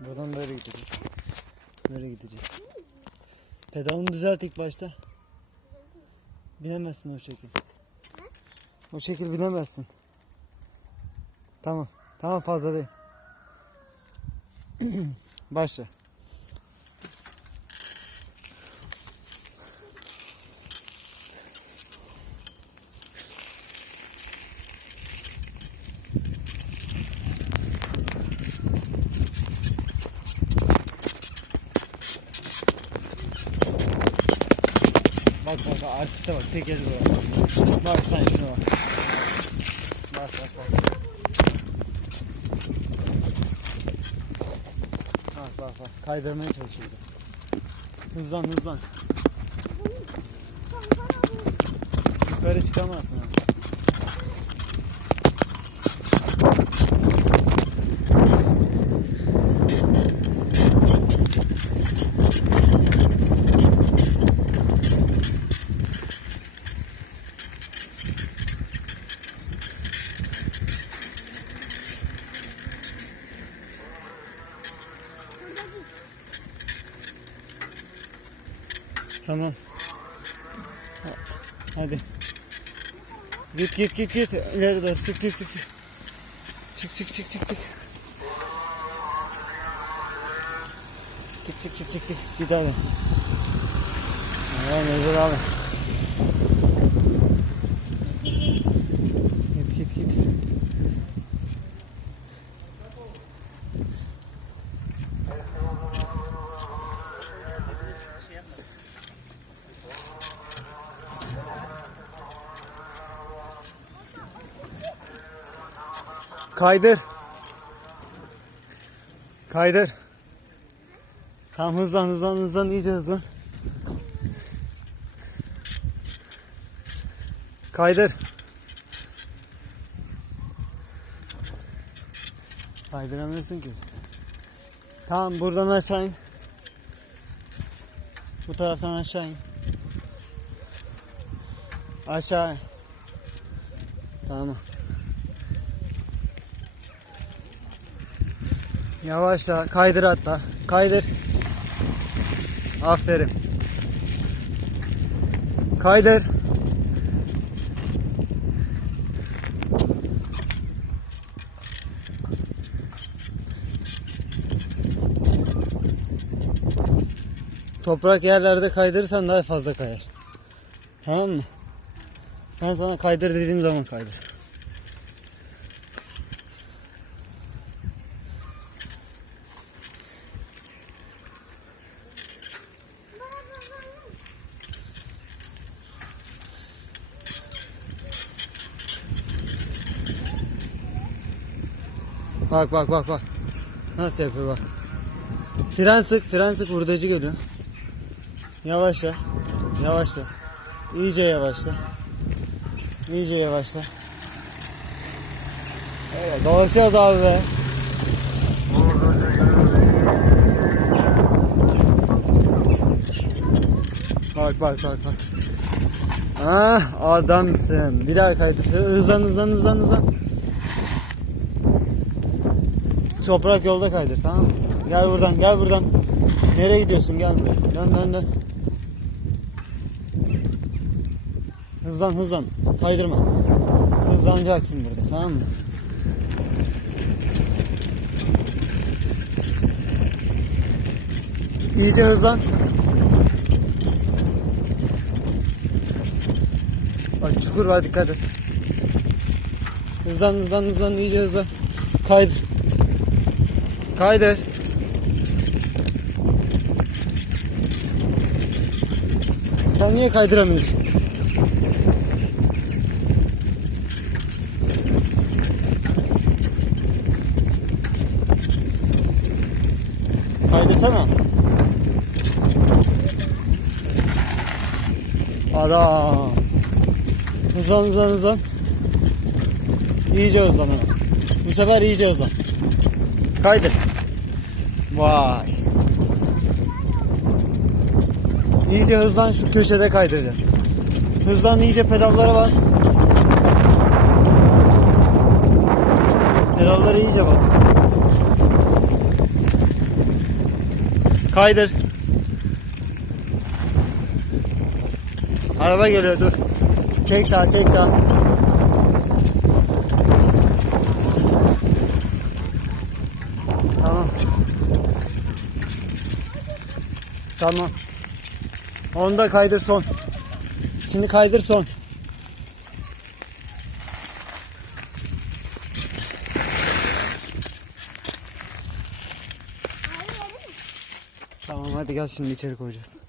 Buradan böyle gideceğiz. Böyle gideceğiz. Pedalını düzelt ilk başta. Binemezsin o şekil. O şekil binemezsin. Tamam. Tamam fazla değil. Başla. Bak bak bak, artiste bak tek el bırak. Bak sen şuna bak. Bak bak bak. Bak bak bak kaydırmaya çalışıyordu. Hızlan hızlan. Yukarı çıkamazsın abi. Tamam. Ha- Hadi. Git git git git. İleri doğru çık çık çık çık. Çık çık çık çık çık. Çık çık çık çık çık. Git hadi. Ya Necdet abi. Git git git. Kaydır. Kaydır. Tamam hızlan hızlan hızlan iyice hızlan. Kaydır. Kaydıramıyorsun ki. Tamam buradan aşağı in. Bu taraftan aşağı in. Aşağı. Tamam. Yavaşla kaydır hatta. Kaydır. Aferin. Kaydır. Toprak yerlerde kaydırırsan daha fazla kayar. Tamam mı? Ben sana kaydır dediğim zaman kaydır. Bak bak bak bak. Nasıl yapıyor bak. Fren sık, fren sık vurdacı geliyor. Yavaşla. Yavaşla. İyice yavaşla. İyice yavaşla. Evet, dolaşıyoruz abi be. Bak bak bak bak. Ah adamsın. Bir daha kaydır. Hızlan hızlan hızlan hızlan. Toprak yolda kaydır tamam mı? Gel buradan gel buradan. Nereye gidiyorsun gel buraya. Dön dön dön. Hızlan hızlan. Kaydırma. Hızlanacaksın burada tamam mı? İyice hızlan. Bak çukur var dikkat et. Hızlan hızlan hızlan iyice hızlan. Kaydır. Kaydır. Sen niye kaydıramıyorsun? Kaydırsana. Adam. Hızlan hızlan hızlan. İyice hızlan. Bu sefer iyice hızlan. Kaydır. Vay. İyice hızlan şu köşede kaydıracağız. Hızlan iyice pedallara bas. Pedallara iyice bas. Kaydır. Araba geliyor dur. Çek sağa çek sağa. Tamam. Tamam. Onda kaydır son. Şimdi kaydır son. Tamam hadi gel şimdi içeri koyacağız.